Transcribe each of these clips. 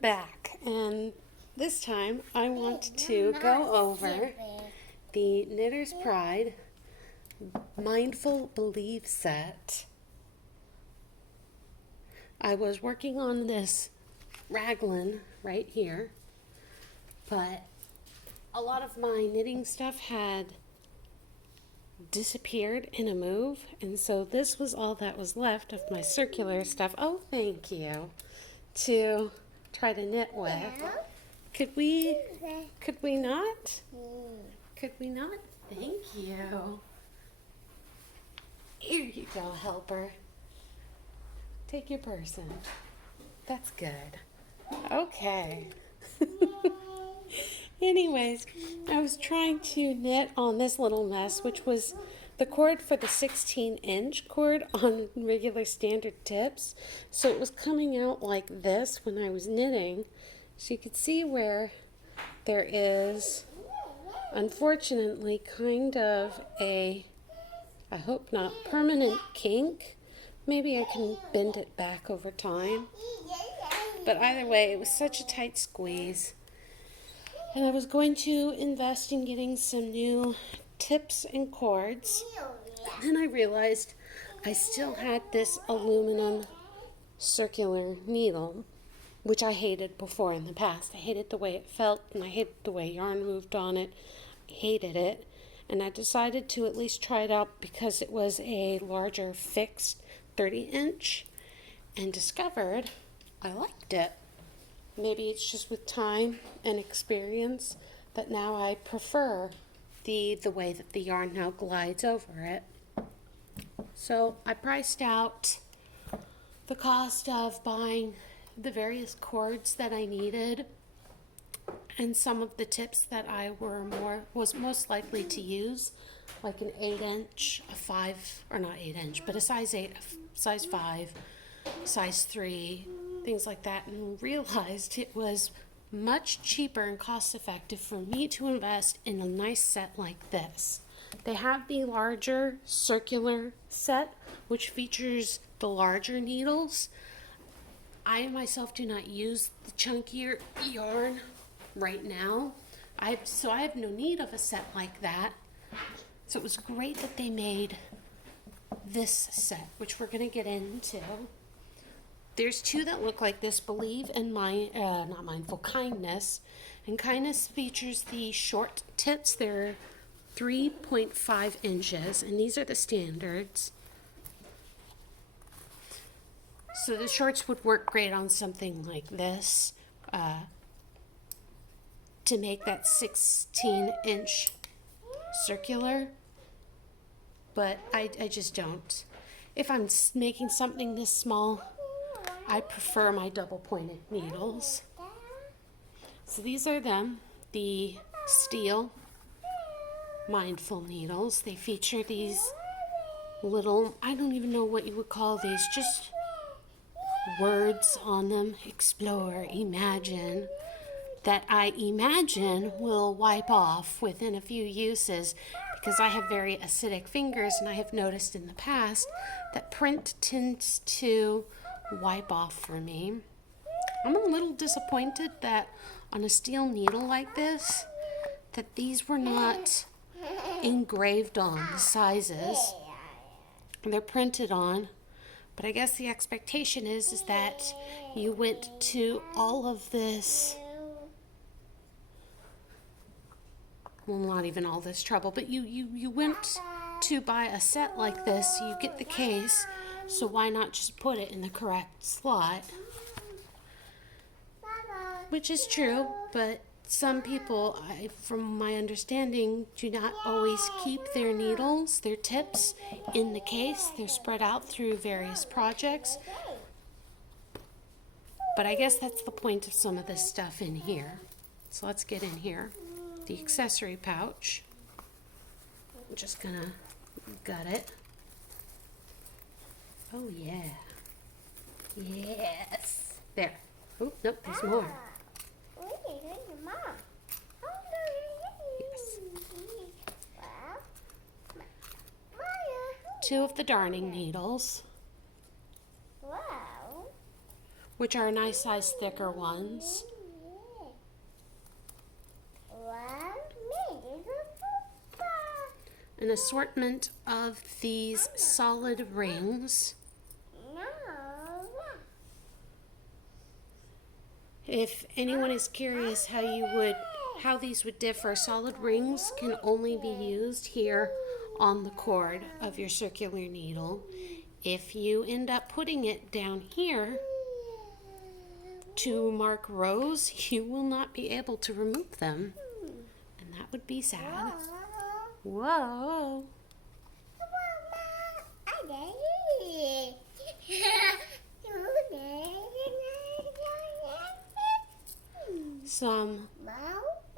back, and this time I want to go over the Knitter's Pride Mindful Believe set. I was working on this raglan right here, but a lot of my knitting stuff had disappeared in a move, and so this was all that was left of my circular stuff. Oh, thank you. To try to knit with. Could we not? Could we not? Thank you. Here you go, helper. Take your person. That's good. Okay. Anyways, I was trying to knit on this little mess, which was the cord for the 16-inch cord on regular standard tips. So it was coming out like this when I was knitting. So you could see where there is, unfortunately, kind of a, I hope not permanent kink. Maybe I can bend it back over time. But either way, it was such a tight squeeze. And I was going to invest in getting some new tips and cords. Then I realized I still had this aluminum circular needle, which I hated before in the past. I hated the way it felt, and I hated the way yarn moved on it. I hated it. And I decided to at least try it out because it was a larger fixed 30-inch, and discovered I liked it. Maybe it's just with time and experience that now I prefer the way that the yarn now glides over it. So I priced out the cost of buying the various cords that I needed and some of the tips that I was most likely to use, like an 8-inch, a 5, or not 8-inch, but a size 8, a size 5, size 3, things like that, and realized it was much cheaper and cost effective for me to invest in a nice set like this. They have the larger circular set, which features the larger needles. I myself do not use the chunkier yarn right now, so I have no need of a set like that. So it was great that they made this set, which we're going to get into. There's two that look like this, Believe and not Mindful, Kindness. And Kindness features the short tips. They're 3.5 inches, and these are the standards. So the shorts would work great on something like this to make that 16-inch circular, but I just don't. If I'm making something this small, I prefer my double-pointed needles. So these are them, the steel Mindful needles. They feature these little, I don't even know what you would call these, just words on them. Explore, imagine, that I imagine will wipe off within a few uses, because I have very acidic fingers, and I have noticed in the past that print tends to wipe off for me. I'm a little disappointed that on a steel needle like this, that these were not engraved on the sizes. They're printed on, but I guess the expectation is that you went to all of this, well, not even all this trouble, but you went to buy a set like this, so you get the case, so why not just put it in the correct slot? Which is true, but some people, from my understanding, do not always keep their needles, their tips, in the case. They're spread out through various projects. But I guess that's the point of some of this stuff in here. So let's get in here. The accessory pouch. I'm just gonna gut it. Oh yeah. Yes. There. Oh, nope, there's more. Yes. Two of the darning needles. which are a nice size thicker ones. An assortment of these solid rings. If anyone is curious how these would differ, solid rings can only be used here on the cord of your circular needle. If you end up putting it down here to mark rows, you will not be able to remove them, and that would be sad. Whoa! Some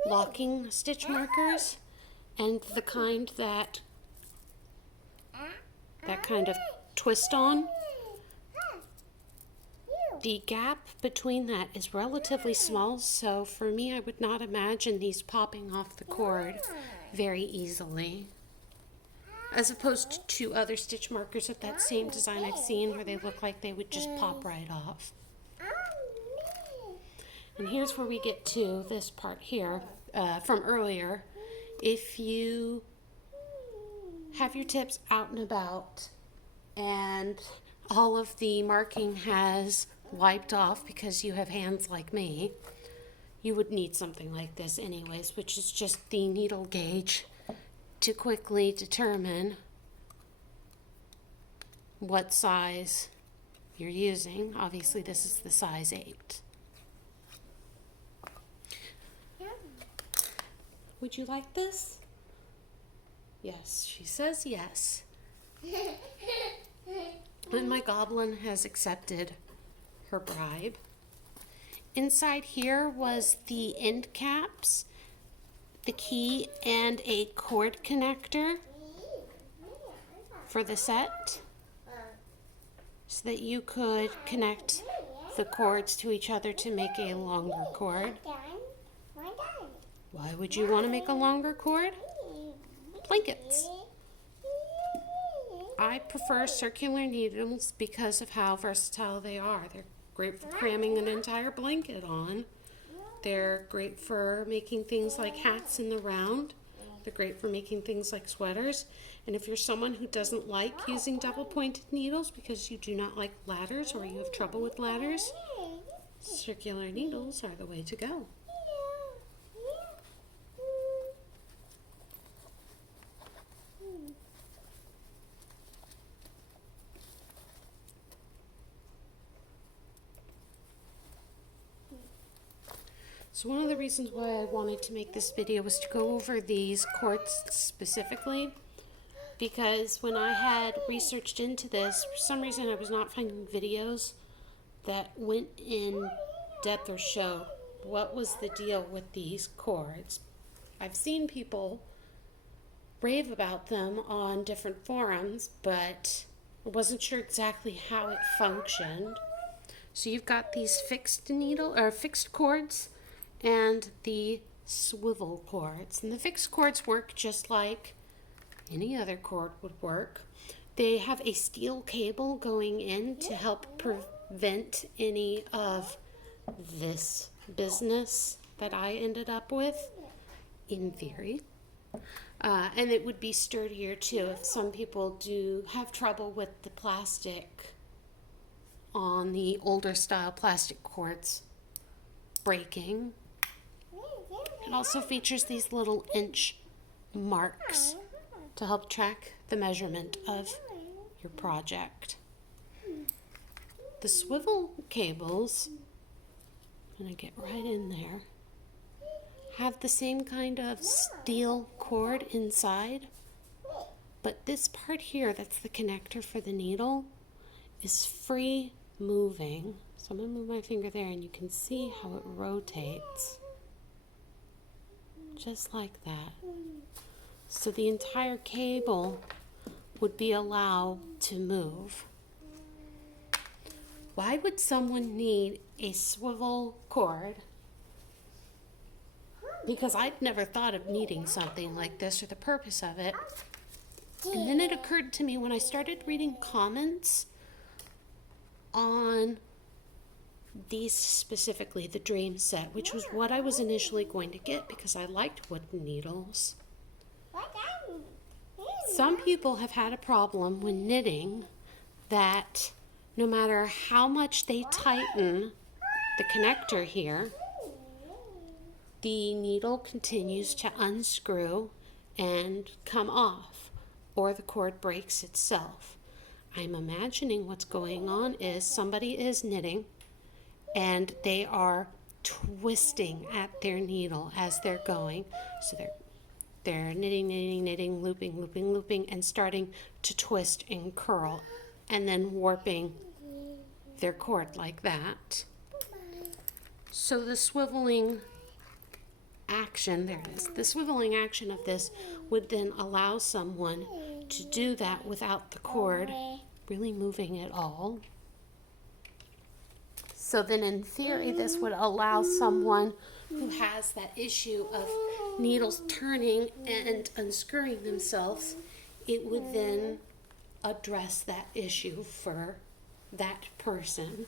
locking stitch markers, and the kind that kind of twist on. The gap between that is relatively small, so for me I would not imagine these popping off the cord very easily, as opposed to other stitch markers of that same design I've seen where they look like they would just pop right off. And here's where we get to this part here from earlier. If you have your tips out and about and all of the marking has wiped off because you have hands like me, you would need something like this anyways, which is just the needle gauge to quickly determine what size you're using. Obviously this is the size 8. Would you like this? Yes, she says yes. And my goblin has accepted her bribe. Inside here was the end caps, the key, and a cord connector for the set, so that you could connect the cords to each other to make a longer cord. Why would you want to make a longer cord? Blankets. I prefer circular needles because of how versatile they are. They're great for cramming an entire blanket on. They're great for making things like hats in the round. They're great for making things like sweaters. And if you're someone who doesn't like using double-pointed needles because you do not like ladders or you have trouble with ladders, circular needles are the way to go. So one of the reasons why I wanted to make this video was to go over these cords specifically, because when I had researched into this, for some reason I was not finding videos that went in depth or showed what was the deal with these cords. I've seen people rave about them on different forums, but I wasn't sure exactly how it functioned. So you've got these fixed cords and the swivel cords. And the fixed cords work just like any other cord would work. They have a steel cable going in to help prevent any of this business that I ended up with, in theory. And it would be sturdier too if some people do have trouble with the plastic on the older style plastic cords breaking. It also features these little inch marks to help track the measurement of your project. The swivel cables, I'm going to get right in there, have the same kind of steel cord inside, but this part here that's the connector for the needle is free moving. So I'm going to move my finger there and you can see how it rotates. Just like that. So the entire cable would be allowed to move. Why would someone need a swivel cord? Because I'd never thought of needing something like this or the purpose of it. And then it occurred to me when I started reading comments on these specifically, the Dream Set, which was what I was initially going to get because I liked wooden needles. Some people have had a problem when knitting that no matter how much they tighten the connector here, the needle continues to unscrew and come off, or the cord breaks itself. I'm imagining what's going on is somebody is knitting and they are twisting at their needle as they're going. So they're knitting, looping, and starting to twist and curl, and then warping their cord like that. So the swiveling action, there it is, the swiveling action of this would then allow someone to do that without the cord really moving at all. So then in theory, this would allow someone who has that issue of needles turning and unscrewing themselves, it would then address that issue for that person.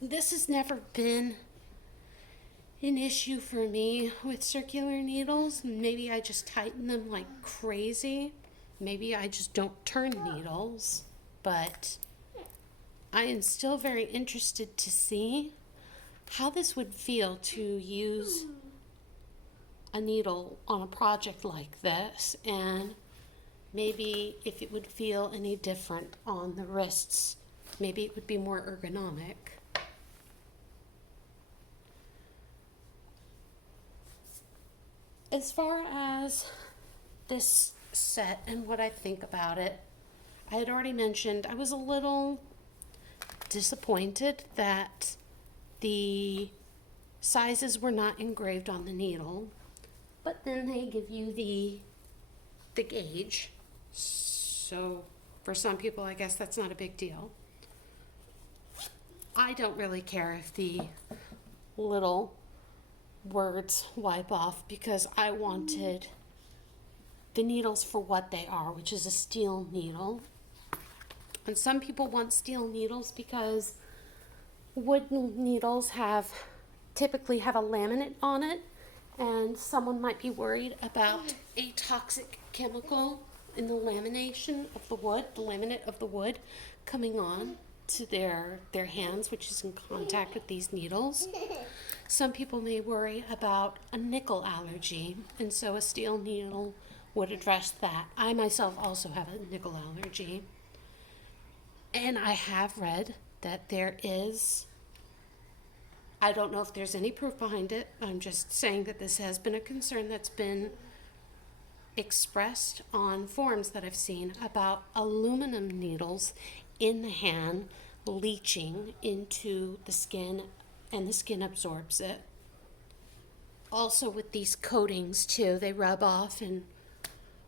This has never been an issue for me with circular needles. Maybe I just tighten them like crazy. Maybe I just don't turn needles, but I am still very interested to see how this would feel to use a needle on a project like this, and maybe if it would feel any different on the wrists. Maybe it would be more ergonomic. As far as this set and what I think about it, I had already mentioned I was a little disappointed that the sizes were not engraved on the needle, but then they give you the gauge. So for some people, I guess that's not a big deal. I don't really care if the little words wipe off because I wanted the needles for what they are, which is a steel needle. And some people want steel needles because wooden needles typically have a laminate on it, and someone might be worried about a toxic chemical in the lamination of the wood, the laminate of the wood coming on to their hands, which is in contact with these needles. Some people may worry about a nickel allergy, and so a steel needle would address that. I myself also have a nickel allergy, and I have read that there is, I don't know if there's any proof behind it, I'm just saying that this has been a concern that's been expressed on forums that I've seen about aluminum needles in the hand leaching into the skin, and the skin absorbs it. Also with these coatings too, they rub off, and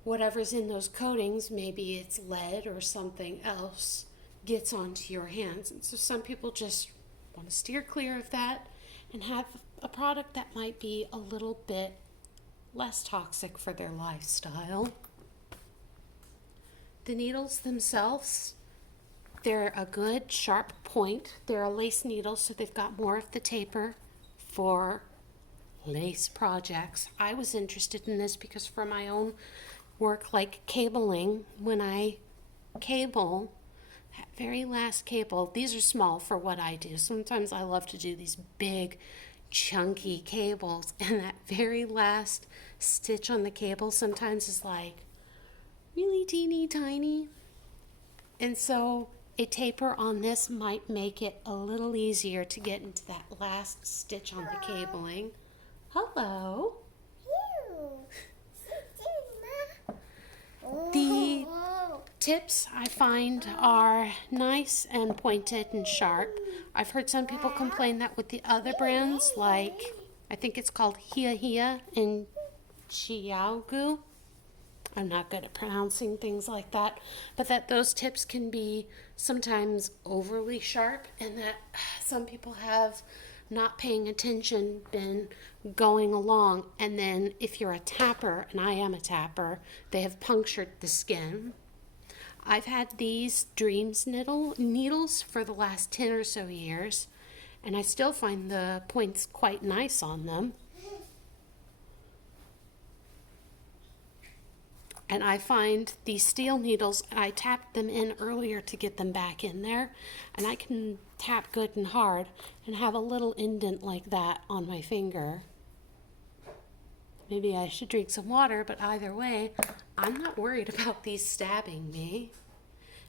whatever's in those coatings, maybe it's lead or something else, gets onto your hands. And so some people just want to steer clear of that and have a product that might be a little bit less toxic for their lifestyle. The needles themselves, they're a good sharp point. They're a lace needle, so they've got more of the taper for lace projects. I was interested in this because for my own work, like cabling, when I cable, that very last cable, these are small for what I do. Sometimes I love to do these big chunky cables, and that very last stitch on the cable sometimes is like really teeny tiny, and so a taper on this might make it a little easier to get into that last stitch on the cabling. Hello. The tips I find are nice and pointed and sharp. I've heard some people complain that with the other brands, like I think it's called Hia and Chiaogu, I'm not good at pronouncing things like that, but that those tips can be sometimes overly sharp, and that some people have, not paying attention, been going along, and then if you're a tapper, and I am a tapper, they have punctured the skin. I've had these Dreams needles for the last 10 or so years, and I still find the points quite nice on them. And I find these steel needles, I tapped them in earlier to get them back in there, and I can tap good and hard and have a little indent like that on my finger. Maybe I should drink some water, but either way, I'm not worried about these stabbing me.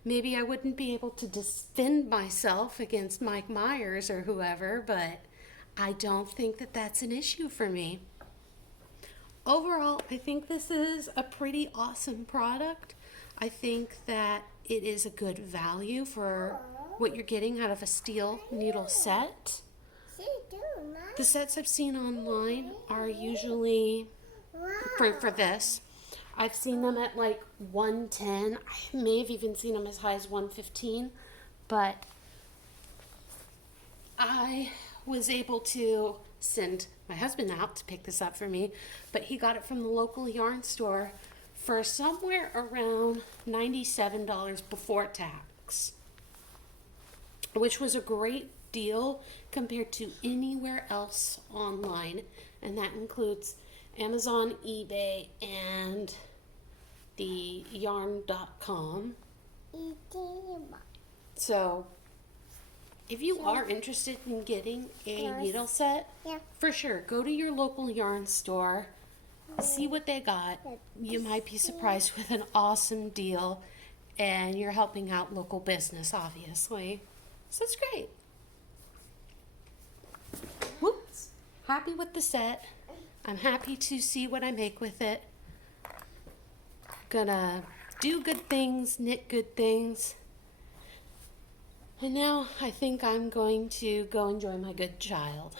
Maybe I wouldn't be able to defend myself against Mike Myers or whoever, but I don't think that that's an issue for me. Overall, I think this is a pretty awesome product. I think that it is a good value for what you're getting out of a steel needle set. The sets I've seen online are usually, for this, I've seen them at like 110. I may have even seen them as high as 115, but I was able to send my husband out to pick this up for me, but he got it from the local yarn store for somewhere around $97 before tax, which was a great deal compared to anywhere else online, and that includes Amazon, eBay, and the yarn.com. So if you are interested in getting a needle set, for sure, go to your local yarn store, see what they got. You might be surprised with an awesome deal, and you're helping out local business, obviously. So it's great. Whoops. Happy with the set. I'm happy to see what I make with it. Gonna do good things, knit good things. And now I think I'm going to go enjoy my good child.